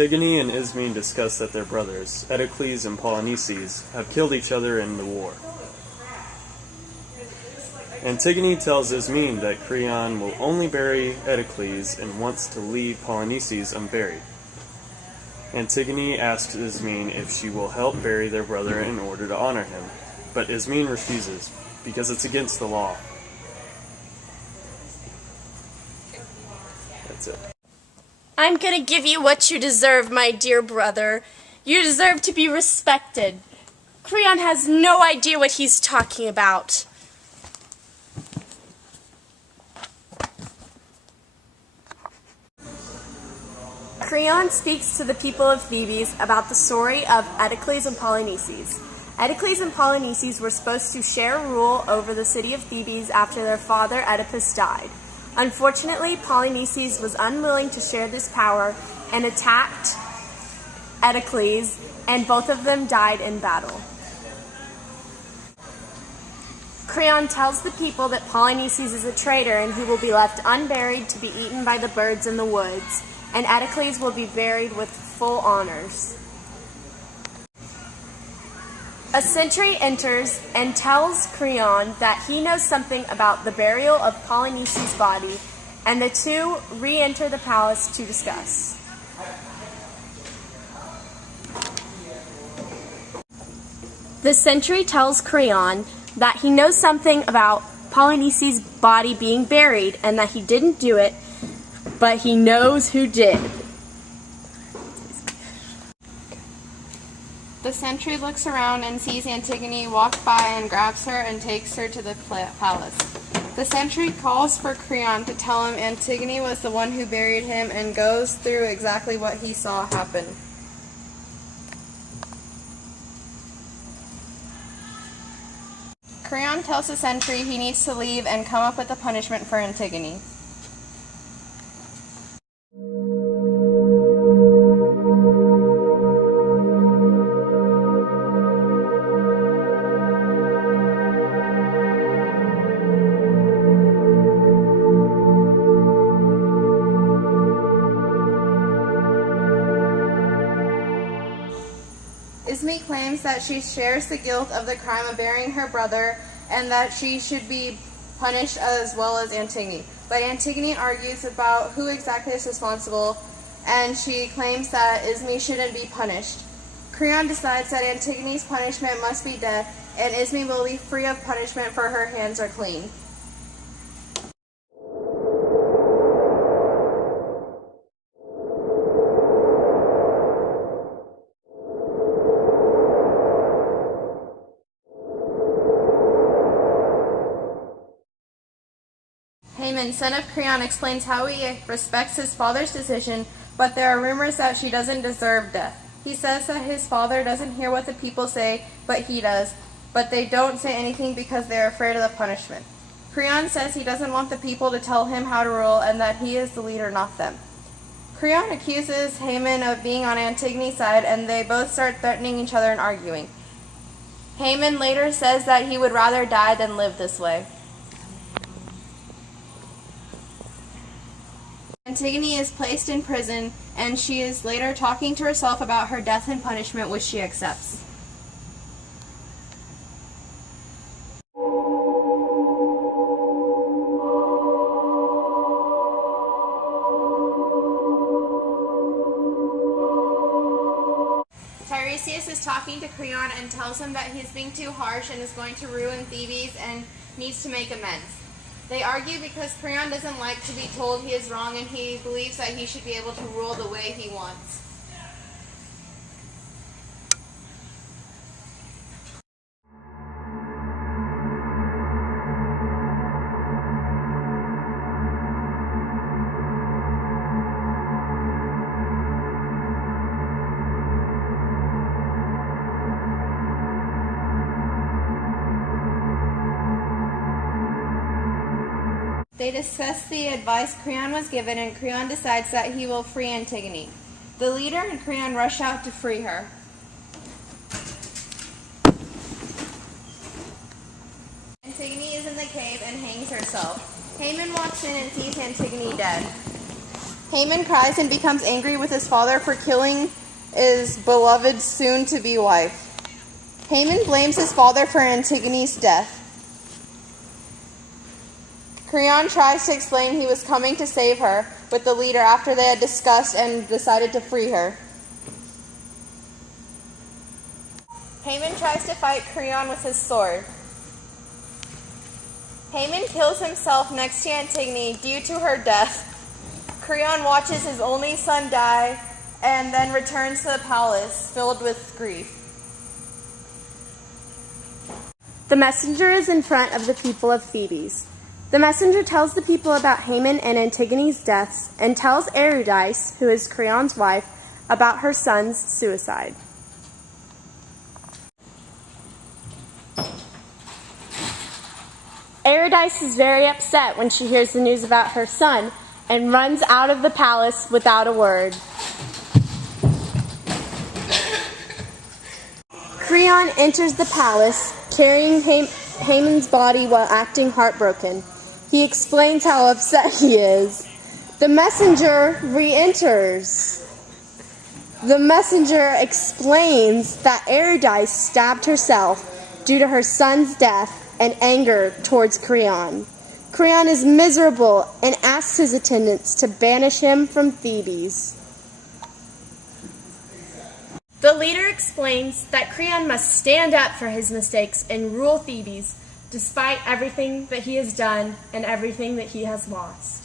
Antigone and Ismene discuss that their brothers, Eteocles and Polynices, have killed each other in the war. Antigone tells Ismene that Creon will only bury Eteocles and wants to leave Polynices unburied. Antigone asks Ismene if she will help bury their brother in order to honor him, but Ismene refuses, because it's against the law. That's it. I'm gonna give you what you deserve, my dear brother. You deserve to be respected. Creon has no idea what he's talking about. Creon speaks to the people of Thebes about the story of Eteocles and Polynices. Eteocles and Polynices were supposed to share rule over the city of Thebes after their father Oedipus died. Unfortunately, Polynices was unwilling to share this power and attacked Eteocles, and both of them died in battle. Creon tells the people that Polynices is a traitor and he will be left unburied to be eaten by the birds in the woods, and Eteocles will be buried with full honors. A sentry enters and tells Creon that he knows something about the burial of Polynices' body, and the two re-enter the palace to discuss. The sentry tells Creon that he knows something about Polynices' body being buried and that he didn't do it, but he knows who did. The sentry looks around and sees Antigone walk by and grabs her and takes her to the palace. The sentry calls for Creon to tell him Antigone was the one who buried him and goes through exactly what he saw happen. Creon tells the sentry he needs to leave and come up with a punishment for Antigone. Ismene claims that she shares the guilt of the crime of burying her brother and that she should be punished as well as Antigone. But Antigone argues about who exactly is responsible, and she claims that Ismene shouldn't be punished. Creon decides that Antigone's punishment must be death, and Ismene will be free of punishment for her hands are clean. Haman, son of Creon, explains how he respects his father's decision, but there are rumors that she doesn't deserve death. He says that his father doesn't hear what the people say, but he does, but they don't say anything because they're afraid of the punishment. Creon says he doesn't want the people to tell him how to rule and that he is the leader, not them. Creon accuses Haman of being on Antigone's side, and they both start threatening each other and arguing. Haman later says that he would rather die than live this way. Antigone is placed in prison, and she is later talking to herself about her death and punishment, which she accepts. Tiresias is talking to Creon and tells him that he's being too harsh and is going to ruin Thebes and needs to make amends. They argue because Creon doesn't like to be told he is wrong, and he believes that he should be able to rule the way he wants. They discuss the advice Creon was given, and Creon decides that he will free Antigone. The leader and Creon rush out to free her. Antigone is in the cave and hangs herself. Haman walks in and sees Antigone dead. Haman cries and becomes angry with his father for killing his beloved soon-to-be wife. Haman blames his father for Antigone's death. Creon tries to explain he was coming to save her with the leader after they had discussed and decided to free her. Haman tries to fight Creon with his sword. Haman kills himself next to Antigone due to her death. Creon watches his only son die and then returns to the palace filled with grief. The messenger is in front of the people of Thebes. The messenger tells the people about Haman and Antigone's deaths and tells Eurydice, who is Creon's wife, about her son's suicide. Eurydice is very upset when she hears the news about her son and runs out of the palace without a word. Creon enters the palace, carrying Haman's body while acting heartbroken. He explains how upset he is. The messenger re-enters. The messenger explains that Eurydice stabbed herself due to her son's death and anger towards Creon. Creon is miserable and asks his attendants to banish him from Thebes. The leader explains that Creon must stand up for his mistakes and rule Thebes, despite everything that he has done and everything that he has lost.